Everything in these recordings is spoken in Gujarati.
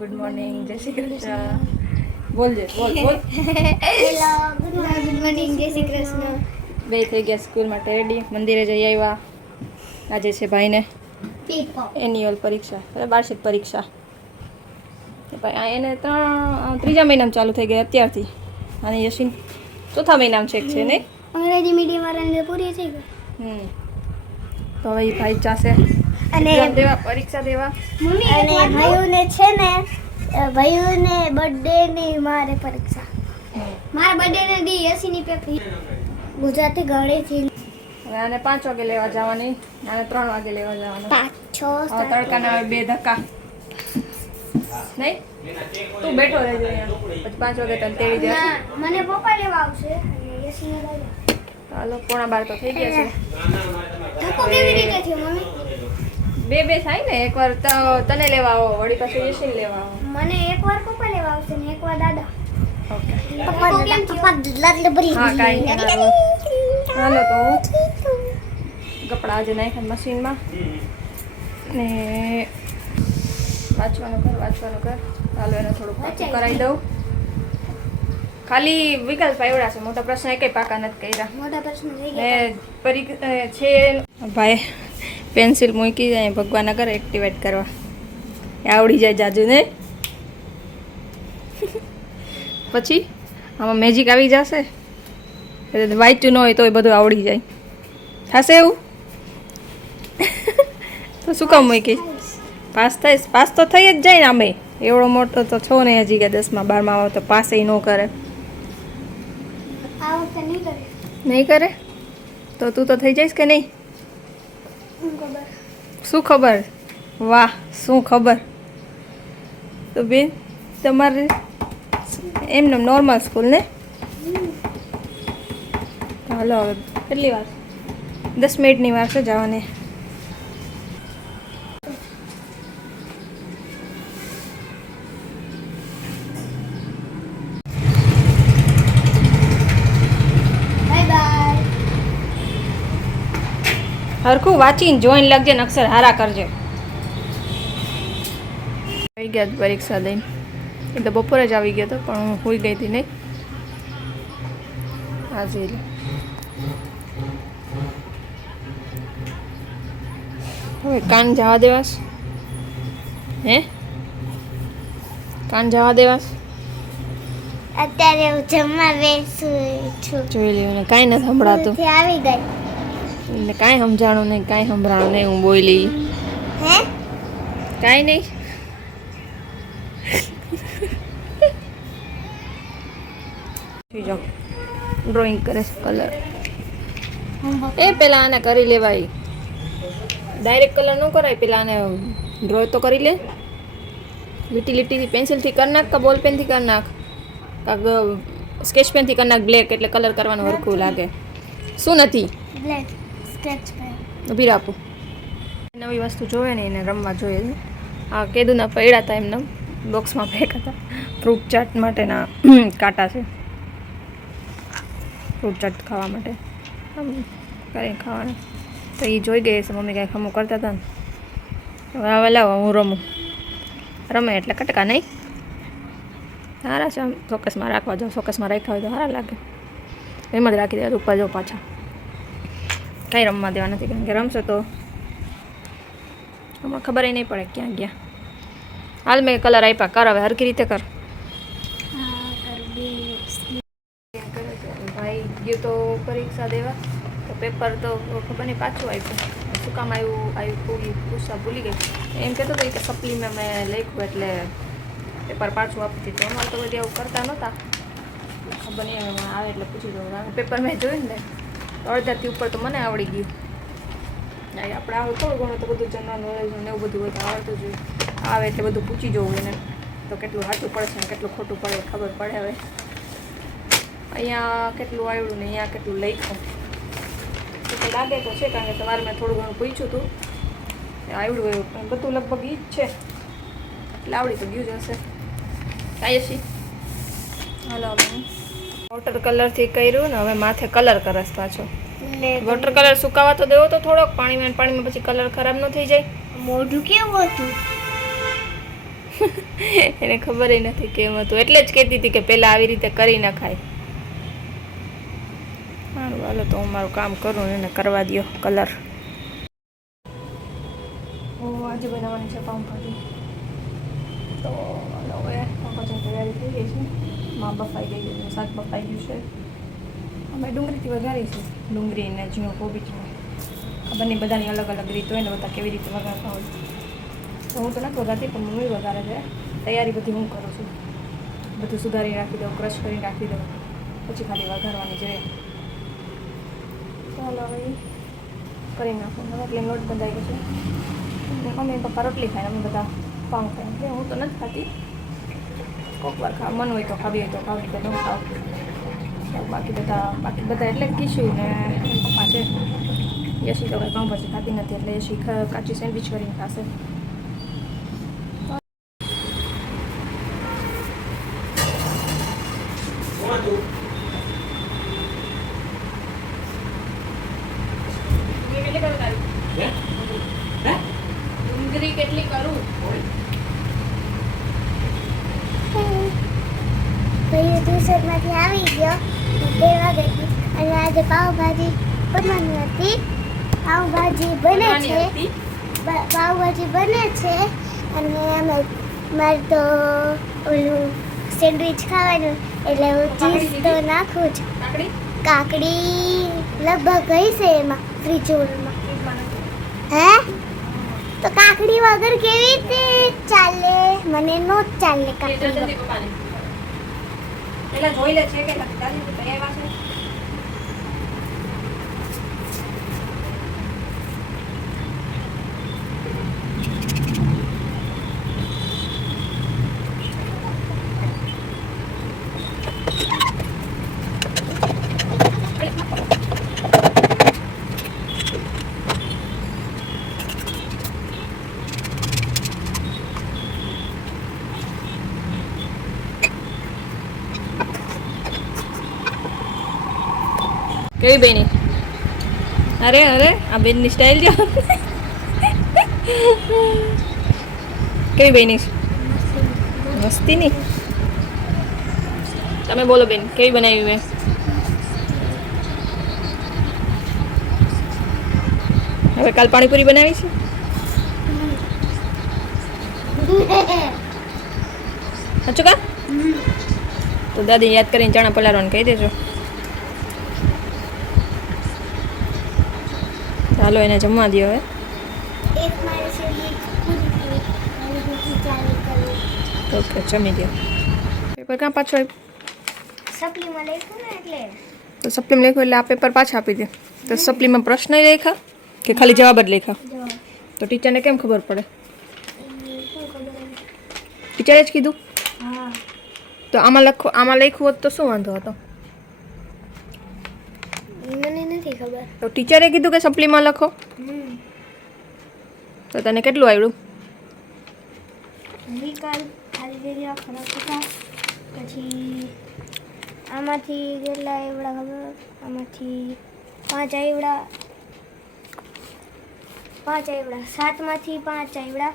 ગુડ મોર્નિંગ, જય શ્રી કૃષ્ણ. બોલજે, બોલ બોલ. હેલો ગુડ મોર્નિંગ, જય શ્રી કૃષ્ણ. બે થઈ ગયા સ્કૂલ માટે રેડી, મંદિરે જઈ આવ્યા. આજે છે ભાઈને એન્યુઅલ પરીક્ષા, વાર્ષિક પરીક્ષા. ભાઈ એને ત્રીજા મહિનામાં ચાલુ થઈ ગઈ અત્યારથી, અને યશિન ચોથા મહિનામાં છેક છે નહીં? અંગ્રેજી મીડિયમ વાળાને પૂરી થઈ ગઈ. તો હવે ભાઈ જાશે અને દેવા, પરીક્ષા દેવા. અને ભાઈઓને છે ને, ભાઈઓને બર્થડે ની મારે પરીક્ષા. મારા બર્થડે ને દી 80 ની પેપર ગુજરાતી ગણિતથી. હવે આને 5 વાગે લેવા જવાની, આને 3 વાગે લેવા જવાનું. 5 6 તડકાના 2 ધક્કા નહીં, તું બેઠો રહેજો અહીંયા, પછી 5 વાગે તને તેડી જશે. મને પપ્પા લેવા આવશે અને યશીને લઈ આવશે. હાલો, 11:15 તો થઈ ગયા છે. ધક્કો કેવી રીતે થયો મમ્મી? બે થાય ને, એકવાર તને લેવા આવો, વળી પાછું યશિન લેવા આવો. મને એકવાર પપ્પા લેવા આવશે ને એકવાર દાદા. ઓકે, પપ્પા લાડલે ભરી. હા કાંઈ નહીં. હાલો તો કપડાં આજે નાખ્યા મશીનમાં ને વાંચવાનું કર. હાલો એને થોડુંક પાછું કરાવી દઉં. ખાલી વિકલ્પ આવ્યા છે, મોટા પ્રશ્ન એકેય પાકા નથી કર્યા. મોટા પ્રશ્ન થઈ ને ગયા. છે ભાઈ પેન્સિલ મૂકી જાય ભગવાન કરે એક્ટિવેટ કરવા, એ આવડી જાય જાજુ ને. પછી આમાં મેજિક આવી જશે, વાંચ્યું ન હોય તો એ બધું આવડી જાય. થશે એવું? તો શું કામ મૂકી? પાસ થાય, પાસ તો થઈ જ જાય ને. આમે એવડો મોટો તો છો ને, હજી કે 10માં 12માં આવે તો પાસ ન કરે. આ વખતે નહીં કરે. નહીં કરે તો તું તો થઈ જઈશ કે નહીં? ખબર. શું ખબર? વાહ, શું ખબર. તો બેન તમારે એમને નોર્મલ સ્કૂલ ને? હાલો હવે કેટલી વાર? 10 મિનિટની વાર છે જવાની. હરખું વાંચીને જોઈને લખજે ને અક્ષર હારા કરજે. આવી ગયા પરીક્ષા દઈને, એ તો બપોરે જ આવી ગયો હતો પણ હું હોઈ ગઈ હતી નહીં આજે. હવે કાન જવા દેવાસ? હે કાન જવા દેવાસ? અત્યારે હું જમવા બેસું છું. જોઈ લેવું, કાંઈ નથી સંભળાતું. આવી ગઈ. એટલે કાંઈ સમજાણું નહીં, કાંઈ સંભળાણું નહીં. હું બોલી હે કાંઈ નહીં. ડ્રોઈંગ કરે છે કલર. એ પેલા આને કરી લેવાય, ડાયરેક્ટ કલર ન કરાય. પેલા આને ડ્રો તો કરી લે. લીટી લીટીથી પેન્સિલથી કરી નાખ, કા બોલ પેનથી કરી નાખ, કાં સ્કેચ પેનથી કરી નાખ બ્લેક, એટલે કલર કરવાનું હરખું લાગે. શું નથી? Black sketch pen. ઊભી રાખું. નવી વસ્તુ જોવે ને એને રમવા જોઈએ. આ કેદુના પડ્યા હતા એમને બોક્સમાં પેક હતા. ફ્રૂટ ચાટ માટેના કાંટા છે, ફ્રૂટ ચાટ ખાવા માટે કરીને ખાવાના. તો એ જોઈ ગઈ છે મમ્મી કાંઈ ખમું કરતા હતા ને. હવે લાવો હું રમું. રમે એટલે કટકા નહીં સારા છે. આમ ફોકસમાં રાખવા જાઓ, ફોકસમાં રાખ્યા હોય તો સારા લાગે. એમ જ રાખી દેવા, ઉપર જાઓ પાછા. કંઈ રમવા દેવા નથી, કારણ કે રમશો તો હમણાં ખબર નહીં પડે ક્યાં ગયા. હાલ મેં કલર આપ્યા, કર હવે હરખી રીતે કર. ભાઈ ગયો તો પરીક્ષા દેવા, તો પેપર તો ખબર નહીં પાછું આવ્યું. શું કામ આવ્યું પૂછતા ભૂલી ગઈ. એમ કહેતો હતો કે સપ્લીમાં મેં લખ્યું એટલે પેપર પાછું આપી દીધું. અમારે તો બધી આવું કરતા નહોતા, ખબર નહીં હવે આવે એટલે પૂછી દઉં. પેપર મેં જોયું ને અડધાથી ઉપર તો મને આવડી ગયું. આપણે આવું થોડું ઘણું તો બધું જનરલ નોલેજ ને એવું બધું આવડતું જોઈએ. આવે એટલે બધું પૂછી જવું એને, તો કેટલું સાચું પડશે ને કેટલું ખોટું પડે ખબર પડે. હવે અહીંયા કેટલું આવડ્યું ને અહીંયા કેટલું લખ્યું તો લાગે તો છે, કારણ કે સવારે મેં થોડું ઘણું પૂછ્યું હતું, આવડ્યું એવું પણ બધું લગભગ એ જ છે, એટલે આવડી તો ગયું જ હશે. કાયશી હાલો વોટર કલરથી કર્યું ને હવે માથે કલર કરસ પાછો. વોટર કલર સુકાવા તો દેવો તો થોડોક પાણીમાં પછી કલર ખરાબ ન થઈ જાય. મોઢું કેવું હતું? એને ખબર નથી કેમ હતું, એટલે જ કહેતી હતી કે પહેલાં આવી રીતે કરી નખાય. સારું હાલો તો હું મારું કામ કરું, એને કરવા દો કલર. આજે બનાવવાની છે પાઉંભાજી. તો હવે પાઉંભાજીની તૈયારી થઈ ગઈ છે. માં બફાઈ ગઈ છે, શાક બફાઈ ગયું છે. અમે ડુંગળીથી વઘારી છે, ડુંગળી ને ઝીણું કોબી છે. ખબર નહીં બધાની અલગ અલગ રીત હોય ને, બધા કેવી રીતે વઘારતા હોય. તો હું તો નથી વઘારતી, પણ મમ્મી વઘારે છે. તૈયારી બધી હું કરું છું, બધું સુધારી રાખી દઉં, ક્રશ કરીને રાખી દઉં, પછી ખાલી વઘારવાની છે. ચાલો હવે કરી નાખું. હવે એટલે લોટ બંધાઈ ગયો છે. મમ્મી પપ્પા રોટલી ખાય, અમે બધા પાઉં ખાય. એટલે હું તો નથી ખાતી, કોઈક વાર મન હોય તો ખાવી હોય તો ખાવી, તો ન ખાવ. બાકી બધા એટલે કિશુ ને પપ્પા છે. યશી તો કંઈ પાઉંભાજી ખાતી નથી, એટલે યશી કાચી સેન્ડવિચ કરીને ખાશે. ડુંગળી કેટલી કરું? ભાઈ ટ્યુશનમાંથી આવી ગયો, 2 વાગે, અને આજે પાવભાજી બનવાની હતી. પાવભાજી બને છે, પાવભાજી બને છે, અને મારે તો ઓલું સેન્ડવિચ ખાવાનું, એટલે હું ચીઝ તો નાખું જ. કાકડી લગભગ ગઈ છે એમાં ફ્રીજમાં. હે તો કાકડી વગર કેવી રીતે ચાલે? મને નો ચાલે કાકડી. પેલા જોઈ લે છે કે દાદી તો તૈયાર છે. કેવી બેની? અરે આ બેનની સ્ટાઇલ જો. કેવી બેની? મસ્તી ની. તમે બોલો બેન, કેવી બનાવી મેં? હવે કાલ પાણીપુરી બનાવી છે. સાચું કા? તો દાદી યાદ કરીને ચણા પલાળવાનું કહી દેજો. ચાલો એને જમવા દો હવે. ઓકે જમી દો. પેપર ક્યાં પાછો આવ્યું? સપ્લીમાં લખ્યું ને એટલે. તો સપ્લીમાં લખ્યું એટલે આ પેપર પાછા આપી દે. તો સપ્લીમાં પ્રશ્ન લખ્યા કે ખાલી જવાબ જ લખ્યા? તો ટીચરને કેમ ખબર પડે? ટીચરે જ કીધું? હા. તો આમાં લખ્યું હોત તો શું વાંધો હતો? મને નથી ખબર. તો ટીચરે કીધું કે સપ્લીમાં લખો. તો તને કેટલું આવડ્યું? વિકાલ ખાલી જગ્યા ખરાબ હતા. પછી આમાંથી કેટલા એવડા ખબર? આમાંથી 5 આવ્યા. 7માંથી 5 આવ્યા.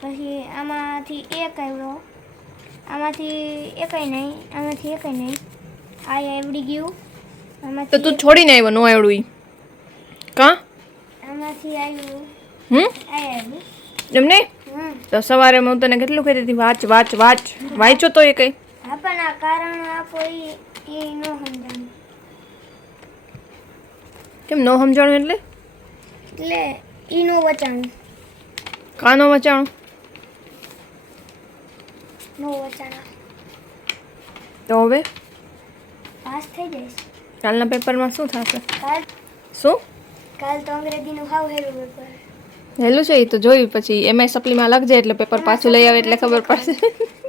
પછી આમાંથી 1 આવ્યો. આમાંથી એકય નહીં. આ આવડી ગયું. તો તું છોડીને આવ્યો નો આવડું ઈ કા? આમાંથી આવ્યું. આવ્યું એમ નહીં? તો સવારે હું તને કેટલું કહેતી હતી વાંચ વાંચો તો એ કઈ? હા પણ આ કારણ આપો એ ન સમજાણું. કેમ નો સમજાણું? એટલે ઈ નો વચાણું. કા નો વચાણું? નો વચાણા. તો હવે પાસ થઈ જઈશ. કાલના પેપરમાં શું થશે? કાલ તો અંગ્રેજીનું હાવ હેલું પેપર. હેલું છે એ તો જોયું, પછી એમાં સપ્લીમાં લખજે એટલે પેપર પાછું લઈ આવે એટલે ખબર પડશે.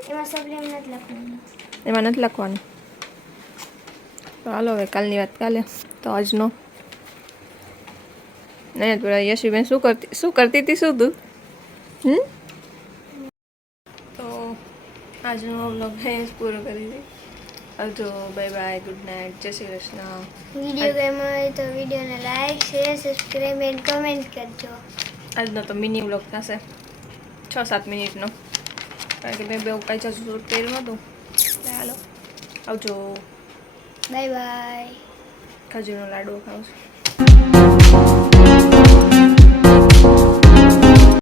એમાં સપ્લીમાં નથી લખવાનું. એમાં નથી લખવાનું. તો હાલો હવે કાલની વાત કાલે. તો આજનો નહીં પેલા યશીબેન શું કરતી હતી શું તું? તો આજનો વ્લોગ પૂરો કરી દે. આવજો, બાય બાય, ગુડ નાઇટ, જય શ્રી કૃષ્ણ. વિડીયો ગમ્યો હોય તો વિડીયોને like, share, subscribe and comment કરજો. આજનો તો મિની વ્લોગ થશે 6-7 મિનિટનો. કારણ કે મેં બે કાંઈ જાજુ સૂટ પહેર્યું નહોતું. એટલે હાલો આવજો. Bye bye. ખજૂરનો લાડવો ખાઉં છું.